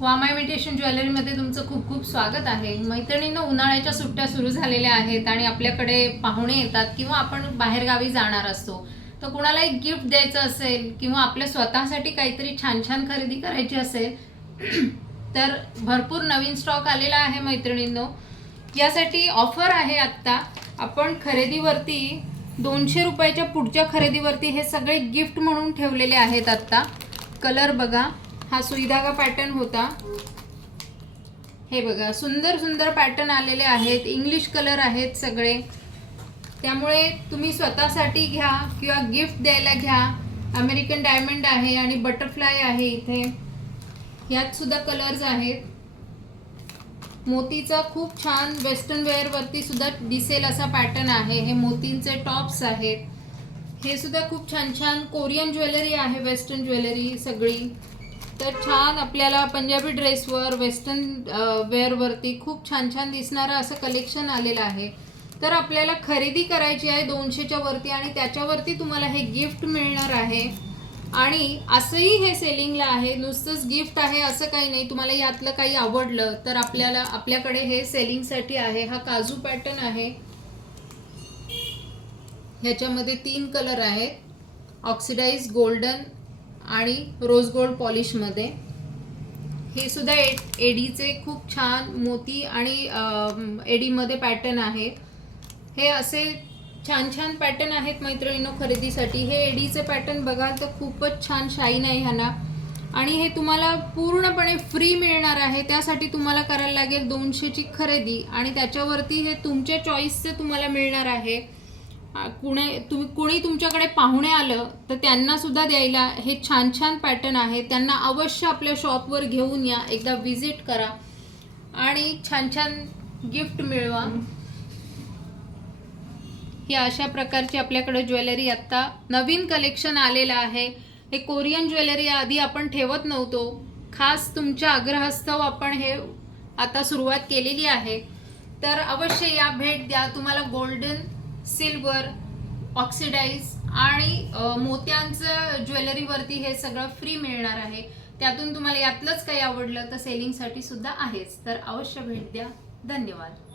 वामा imitation ज्वेलरीमध्ये तुमचं खूप खूप स्वागत आहे। मैत्रिणींनो, उन्हाळ्याच्या सुट्ट्या सुरू झालेल्या आहेत आणि आपल्याकडे पाहुणे येतात किंवा आपण बाहेरगावी जाणार असतो, तर कुणाला एक गिफ्ट द्यायचं असेल किंवा आपल्या स्वतःसाठी काहीतरी छान छान खरेदी करायची असेल तर भरपूर नवीन स्टॉक आलेला आहे मैत्रिणींनो। यासाठी ऑफर आहे। आत्ता आपण खरेदीवरती 200 रुपयाच्या पुढच्या खरेदीवरती हे सगळे गिफ्ट म्हणून ठेवलेले आहेत। आत्ता कलर बघा, हा सुईधागा पॅटर्न होता, हे बघा सुंदर सुंदर पॅटर्न आलेले आहेत, इंग्लिश कलर आहेत सगळे। त्यामुळे तुम्ही स्वतःसाठी घ्या किंवा गिफ्ट द्यायला घ्या। अमेरिकन डायमंड आहे आणि बटरफ्लाय आहे, इथे यात सुद्धा कलर्स आहेत। मोतीचा खूप छान वेस्टर्न वेअर वरती सुद्धा दिसेल असा पॅटर्न आहे। हे मोतींचे टॉप्स आहेत, हे सुद्धा खूप छान छान कोरियन ज्वेलरी आहे, वेस्टर्न ज्वेलरी सगळी। तर छान आपल्याला पंजाबी ड्रेसवर वेस्टर्न वेअरवरती खूप छान छान दिसणारं असं कलेक्शन आलेलं आहे। तर आपल्याला खरेदी करायची आहे 200च्या वरती आणि त्याच्यावरती तुम्हाला हे गिफ्ट मिळणार आहे। आणि असंही हे सेलिंगला आहे, नुसतंच गिफ्ट आहे असं काही नाही। तुम्हाला यातलं काही आवडलं तर आपल्याकडे हे सेलिंगसाठी आहे। हा काजू पॅटर्न आहे, ह्याच्यामध्ये 3 कलर आहेत, ऑक्सिडाइज गोल्डन आणि रोज गोल्ड पॉलिशमध्ये। हे सुद्धा एडीचे खूप छान मोती आणि एडीमध्ये पॅटर्न आहे। हे असे छान छान पॅटर्न आहेत मैत्रिणींनो खरेदीसाठी। हे एडीचे पॅटर्न बघाल तर खूपच छान शाईन आहे ह्याला, आणि हे तुम्हाला पूर्णपणे फ्री मिळणार आहे। त्यासाठी तुम्हाला करायला लागेल 200ची खरेदी आणि त्याच्यावरती हे तुमच्या चॉईसचे तुम्हाला मिळणार आहे। कुणी तुमच्याकडे पाहुणे आलं तर त्यांना सुद्धा द्यायला हे छान छान पॅटर्न आहे। त्यांना अवश्य आपल्या शॉपवर घेऊन या, एकदा विजिट करा आणि छान छान गिफ्ट मिळवा। ही अशा प्रकारची आपल्याकडे ज्वेलरी आत्ता नवीन कलेक्शन आलेलं आहे। हे कोरियन ज्वेलरी आधी आपण ठेवत नव्हतो, खास तुमच्या आग्रहास्तव आपण हे आता सुरुवात केलेली आहे। तर अवश्य या, भेट द्या। तुम्हाला गोल्डन, सिल्वर, ऑक्सिडाइज आणि मोत्यांचं ज्वेलरीवरती हे सगळं फ्री मिळणार आहे। त्यातून तुम्हाला यातलंच काही आवडलं तर सेलिंगसाठी सुद्धा आहेच, तर अवश्य भेट द्या। धन्यवाद।